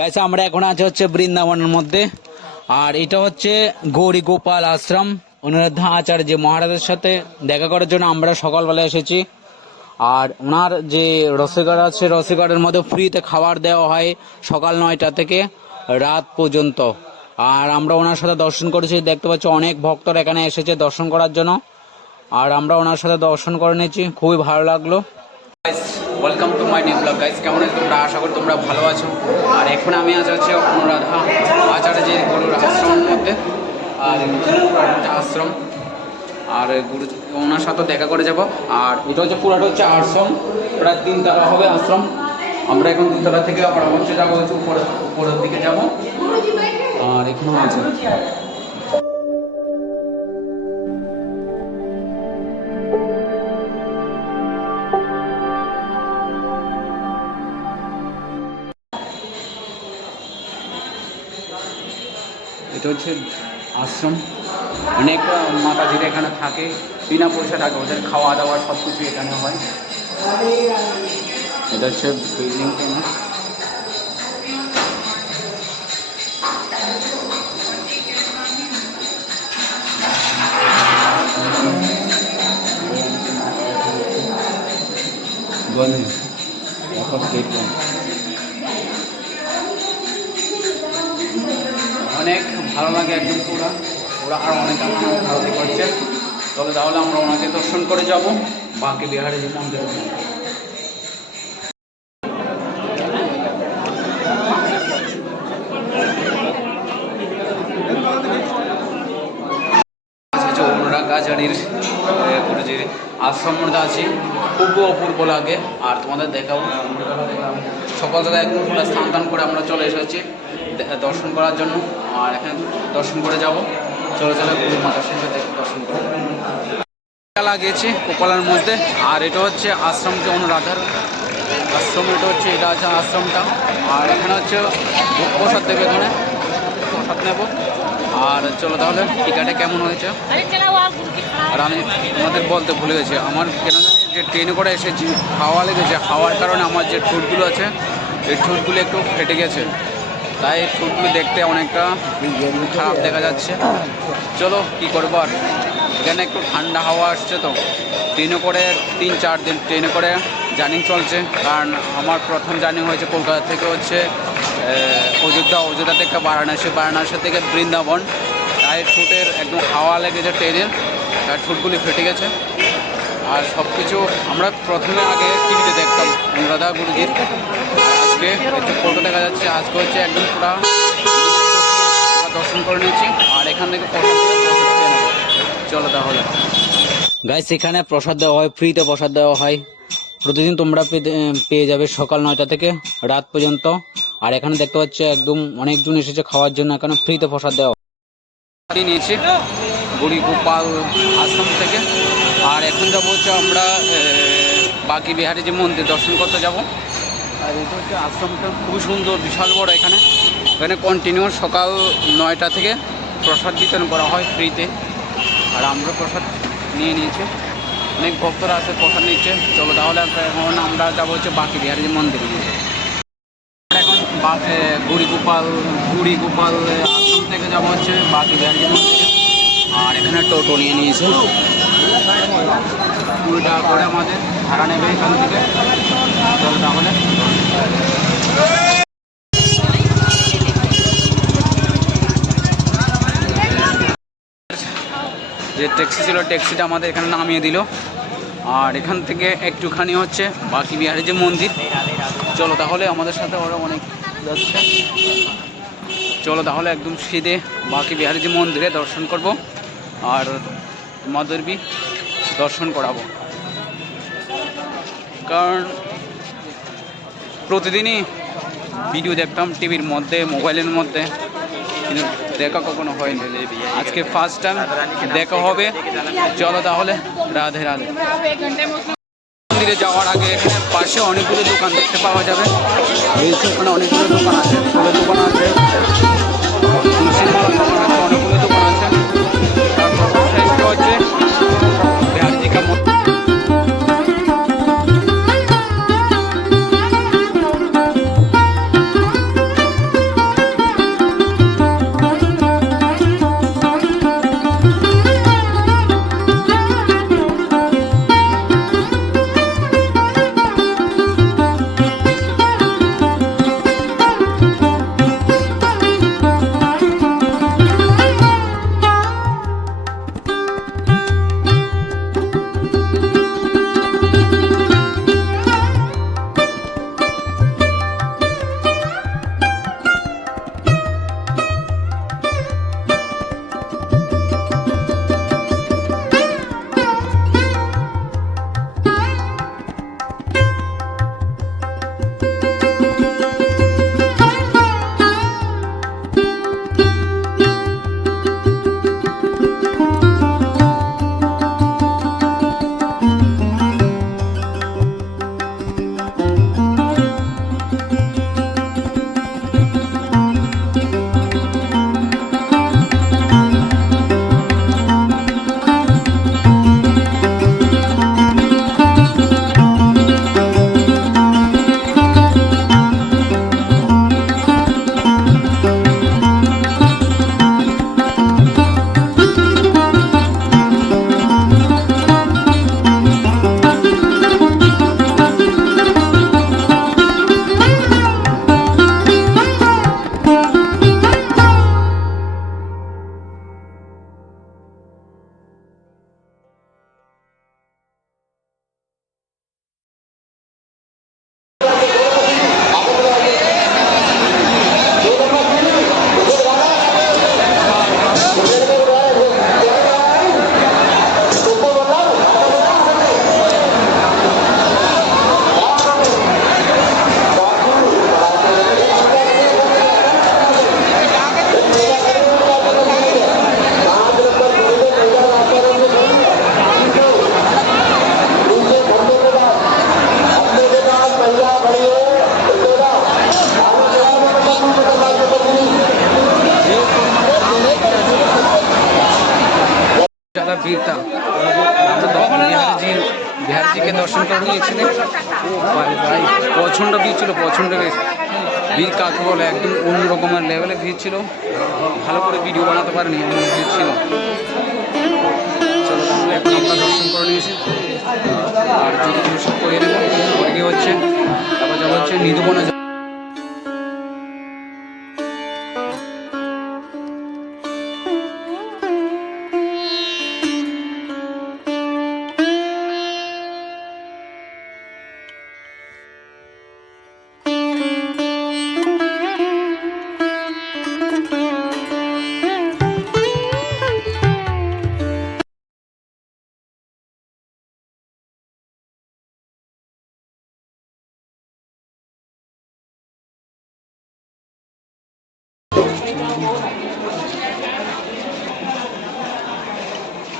Guys, আমরা এখন আছে হচ্ছে বৃন্দাবনের মধ্যে। আর এটা হচ্ছে গৌরী গোপাল আশ্রম। অনুরাধা আচার্য যে মহারাজের সাথে দেখা করার জন্য আমরা সকালবেলা এসেছি। আর ওনার যে রসিগার আছে রসিগারের মধ্যে ফ্রিতে খাবার দেওয়া হয় সকাল নয়টা থেকে রাত পর্যন্ত। আর আমরা ওনার সাথে দর্শন করেছি, দেখতে পাচ্ছি অনেক ভক্তরা এখানে এসেছে দর্শন করার জন্য। আর আমরা ওনার সাথে দর্শন করে নিয়েছি, খুবই ভালো লাগল। Welcome to my new blog guys কেমন আছো তোমরা? আশা করি তোমরা ভালো আছো। আর এখন আমি আছি হচ্ছে অনুরাধা আচার্য যে গুরুর আশ্রমের মধ্যে। আর আশ্রম। আর গুরু, ওনার সাথে দেখা করে যাব। আর এটা হচ্ছে পুরাটা হচ্ছে আশ্রম। প্রায় তিনতলা হবে আশ্রম। আমরা এখন তিনতলা থেকে আবার হচ্ছে যাব, হচ্ছে উপরে উপরের দিকে যাব। আর এখানেও আছে। এটা হচ্ছে আশ্রম অনেক আহ, মাতাজিরা এখানে থাকে বিনা পয়সা থাকে ওদের খাওয়া দাওয়া সব কিছু এখানে হয় এটা হচ্ছে বিল্ডিংটা না बंद है यहाँ पर गेट बंद অনেক ভালো লাগে একদম পুরা। ওরা আর অনেক আমার ভারতী করছে। তবে তাহলে আমরা ওনাকে দর্শন করে যাব। বাকি বিহারে যে মন্দির হচ্ছে গুরুজির আশ্রম মধ্যে আছি, খুব অপূর্ব লাগে। আর তোমাদের দেখাবো। সকাল সকাল একদম পুরো স্নান করে আমরা চলে এসেছি। দর্শন করার জন্য আর এখানে দর্শন করে যাব। চলো চলো মাতা দর্শন করে লাগিয়েছি কপালের মধ্যে আর এটা হচ্ছে আশ্রম যেমন রাধার আশ্রম এটা হচ্ছে এটা আছে আশ্রমটা। আর এখানে হচ্ছে প্রসাদ দেবে এখানে প্রসাদ নেব। আর চলো তাহলে টিকাটা কেমন হয়েছে? আর আমি তোমাদের বলতে ভুলে গেছি আমার কেন যে ট্রেনে করে এসেছি হাওয়া লেগেছে হাওয়ার কারণে আমার যে ঠোঁটগুলো আছে এই ঠোঁটগুলো একটু ফেটে গেছে। তাই ঠোঁটগুলো দেখতে অনেকটা খারাপ দেখা যাচ্ছে। চলো, কি করব আর? এখানে একটু ঠান্ডা হাওয়া আসছে তো। ট্রেনে করে তিন চার দিন ট্রেনে করে জার্নি চলছে। কারণ আমার প্রথম জার্নি হয়েছে কলকাতা থেকে হচ্ছে অযোধ্যা। অযোধ্যা থেকে বারাণসী বারাণসী থেকে বৃন্দাবন। তাই ঠোঁটের একদম হাওয়া লেগেছে ট্রেনের তার ঠোঁটগুলি ফেটে গেছে। আর সব কিছু আমরা প্রথমে আগে টিভিতে দেখতাম অনুরাধা গুরুজির। আজকে একটু ফটো দেখা যাচ্ছে। আজকে হচ্ছে একদম পুরা দর্শন করে নিয়েছি। আর এখান থেকে চলো তাহলে। গাইস এখানে প্রসাদ দেওয়া হয় ফ্রিতে প্রসাদ দেওয়া হয়। প্রতিদিন তোমরা পেয়ে যাবে সকাল নয়টা থেকে রাত পর্যন্ত। আর এখানে দেখতে পাচ্ছি একদম অনেকজন এসেছে খাওয়ার জন্য এখানে ফ্রিতে প্রসাদ দেওয়া নিয়েছি বুড়ি গোপাল আশ্রম থেকে। আর এখন যাব হচ্ছে আমরা বাকি বিহারে যে মন্দির দর্শন করতে যাব। আর এটা হচ্ছে আশ্রমটা খুবই সুন্দর বিশাল বড় এখানে। এখানে কন্টিনিউ সকাল নয়টা থেকে প্রসাদ বিতরণ করা হয় ফ্রিতে আর আমরা প্রসাদ নিয়ে নিয়েছি। অনেক ভক্তরা আছে প্রসাদ নিচ্ছে। চলো তাহলে এখন আমরা যাব হচ্ছে বাকি বিহারে যে মন্দির। এখন বা- এ, বুড়ি গোপাল বুড়ি গোপাল আশ্রম থেকে যাব হচ্ছে বাকি বিহারি মন্দিরে। আর এখানে টোটো নিয়ে নিয়েছে। কুড়ি টাকা করে আমাদের ভাড়া নেবে এখান থেকে। চলো তাহলে। যে ট্যাক্সি ছিল ট্যাক্সিটা আমাদের এখানে নামিয়ে দিল। আর এখান থেকে একটুখানি হচ্ছে বাকি বিহারের যে মন্দির। চলো তাহলে আমাদের সাথে ওরা অনেক যাচ্ছে। চলো তাহলে একদম সিধে বাকি বিহারের যে মন্দিরে দর্শন করব। আর তোমাদের বি দর্শন করাবো। কারণ প্রতিদিনই ভিডিও দেখতাম টিভির মধ্যে, মোবাইলের মধ্যে। কিন্তু দেখা কখনো হয়নি। আজকে ফার্স্ট টাইম দেখা হবে। চলো তাহলে, রাধে রাধে। মন্দিরে যাওয়ার আগে এখানে পাশে অনেকগুলো দোকান দেখতে পাওয়া যাবে। ওখানে অনেকগুলো দোকান আছে। দোকান আছে। ছিল প্রচণ্ড বেশ ভিড় কাকে বলে একদম অন্য রকমের লেভেলে ভিড় ছিল। ভালো করে ভিডিও বানাতে পারেনি, এমন ভিড় ছিল। চলো এখন আমরা দর্শন করে নিয়েছি। আর যদি সব করে নেব হচ্ছে, তারপর যাব হচ্ছে নিধুবনে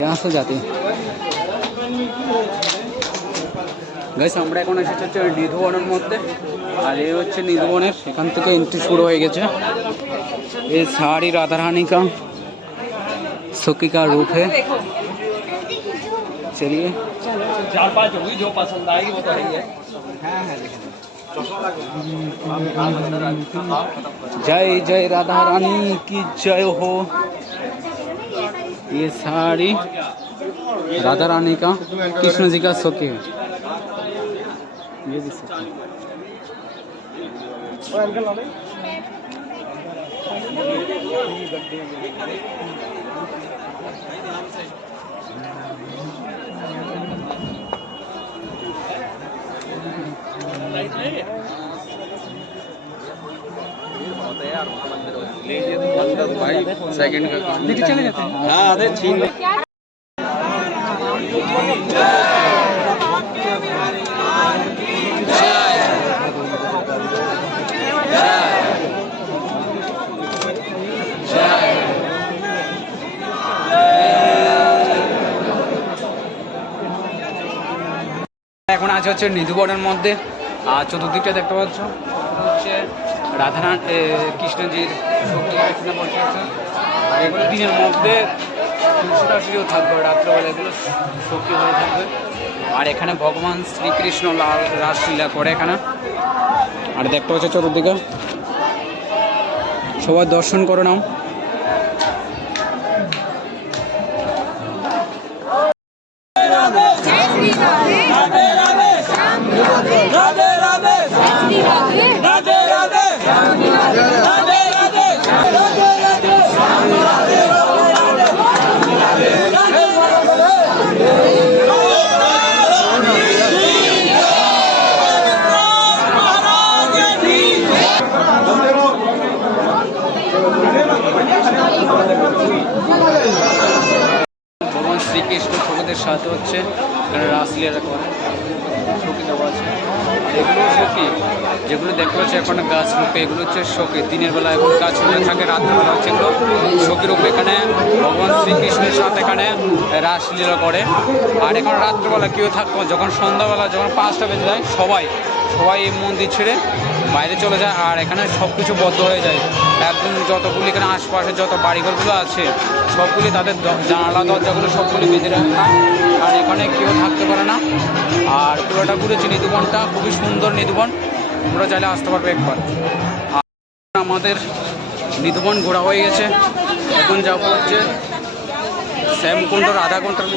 यहाँ से जाती গাইস আমরা এখন এসেছি হচ্ছে নিধুবনের মধ্যে আর এই হচ্ছে নিধুবনের এখান থেকে এন্ট্রি শুরু হয়ে গেছে ये सारी राधा रानी का सुखी का रूप है चलिए चार पांच होगी जो पसंद आएगी वो तो है ही है जय जय राधा रानी की जय हो ये सारी राधा रानी का कृष्ण जी का सुखी है ये भी सुखी है। सेकंड का काम लेके चले जाते हैं हाँ अरे छीन এখন আছে হচ্ছে নিধুবনের মধ্যে আর চতুর্দিকটা দেখতে পাচ্ছ এটা হচ্ছে রাধারান এ, কৃষ্ণজির শক্তি আর এগুলো দিনের মধ্যে শুধু থাকবে রাত্রেবেলা এগুলো শক্তি হয়ে থাকবে। আর এখানে ভগবান শ্রীকৃষ্ণ লাল রাসলীলা করে এখানে। আর দেখতে পাচ্ছ চতুর্দিকে। সবাই দর্শন করে নাও। সাথে হচ্ছে এখানে রাসলীলা করে। সখী দেওয়া আছে। এগুলো সখী যেগুলো দেখতে পাচ্ছি এখন গাছ রূপে, এগুলো হচ্ছে সখী দিনের বেলা গাছ রূপে থাকে রাত্রিবেলা হচ্ছে এগুলো সখী রূপে এখানে। ভগবান শ্রীকৃষ্ণের সাথে এখানে রাসলীলা করে। আর এখন রাত্রিবেলা কেউ থাকব যখন সন্ধ্যাবেলা, যখন পাঁচটা বেজে যায়, সবাই সবাই এই মন্দির ছেড়ে বাইরে চলে যায়, আর এখানে সব কিছু বদ্ধ হয়ে যায়। একদম যতগুলি এখানে আশপাশে যত বাড়িঘরগুলো আছে, সবগুলি তাদের জানালা, দরজাগুলো সবগুলি বেঁধে রাখা। এখানে কেউ থাকতে পারে না। আর পুরোটা ঘুরেছি নিধুবনটা, খুবই সুন্দর নিধুবন। তোমরা চাইলে আসতে পারবে একবার। আর আমাদের নিধুবন ঘোরা হয়ে গেছে। এখন যাব হচ্ছে শ্যামকুণ্ড রাধাকুণ্ডর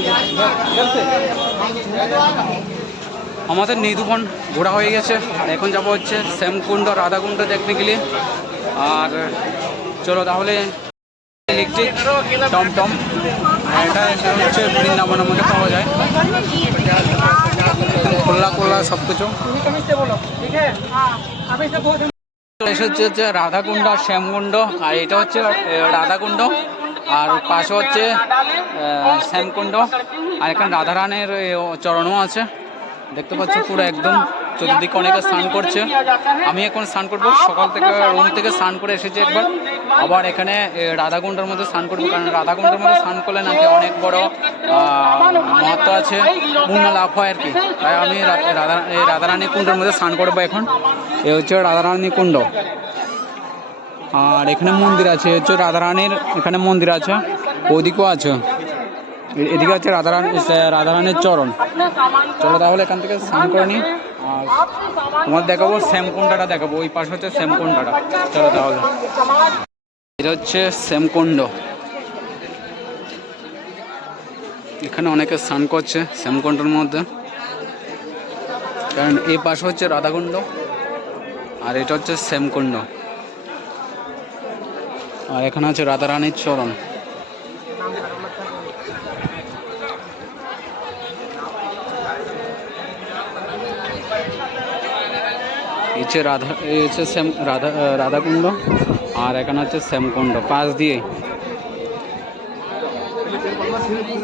আমাদের নিধুবন ঘোরা হয়ে গেছে। আর এখন যাব হচ্ছে শ্যামকুণ্ড, রাধাকুণ্ড দেখতে গেলে। আর চলো তাহলে ইলেকট্রিক টমটম। এটা হচ্ছে বৃন্দাবনের মধ্যে পাওয়া যায়। খোলা খোলা সব কিছু হচ্ছে হচ্ছে রাধাকুণ্ড আর শ্যামকুণ্ড, আর এটা হচ্ছে রাধাকুণ্ড। আর পাশে হচ্ছে শ্যামকুণ্ড। আর এখানে রাধারানের চরণও আছে। দেখতে পাচ্ছ পুরো একদম চতুর্দিকে অনেকে স্নান করছে। আমি এখন স্নান করব। সকাল থেকে রুম থেকে স্নান করে এসেছি একবার। আবার এখানে রাধাকুণ্ডের মধ্যে স্নান করব। কারণ রাধাকুণ্ডের মধ্যে স্নান করলে নাকি অনেক বড় মহত্ব আছে। পূর্ণ লাভ হয় আর কি। তাই আমি রাধা এই রাধারানী কুণ্ডের মধ্যে স্নান করব এখন। এ হচ্ছে রাধারানী কুণ্ড। আর এখানে মন্দির আছে। এ হচ্ছে রাধারানীর এখানে মন্দির আছে। ওদিকেও আছে। এদিকে আছে রাধারানী রাধারানীর চরণ। চলো তাহলে এখান থেকে স্নান করে নিই। আর তোমার দেখাবো শ্যামকুণ্ডটা দেখাবো। ওই পাশে হচ্ছে শ্যামকুণ্ডটা চলো তাহলে। এটা হচ্ছে শ্যামকুণ্ড এখানে অনেকে স্নান করছে শ্যামকুণ্ডের মধ্যে। কারণ এই পাশে হচ্ছে রাধাকুণ্ড আর এটা হচ্ছে শ্যামকুণ্ড আর এখানে আছে রাধারানীর চরণ। হচ্ছে রাধা, এই হচ্ছে শ্যাম, রাধা রাধাকুণ্ড আর এখানে হচ্ছে শ্যামকুণ্ড, পাশ দিয়ে।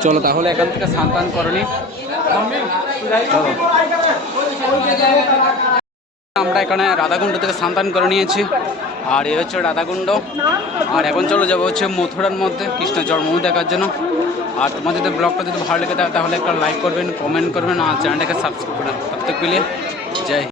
চলো তাহলে এখান থেকে সান্তান চলো। আমরা এখানে রাধাকুণ্ড থেকে সান্তান করে নিয়েছি। আর এ হচ্ছে রাধাকুণ্ড। আর এখন চলো যাব হচ্ছে মথুরার মধ্যে, কৃষ্ণ জন্ম দেখার জন্য। আর তোমার যদি ব্লগটা যদি ভালো লেগে থাকে, তাহলে একটা লাইক করবেন কমেন্ট করবেন, আর চ্যানেলটাকে সাবস্ক্রাইব করবেন প্রত্যেক মিলিয়ে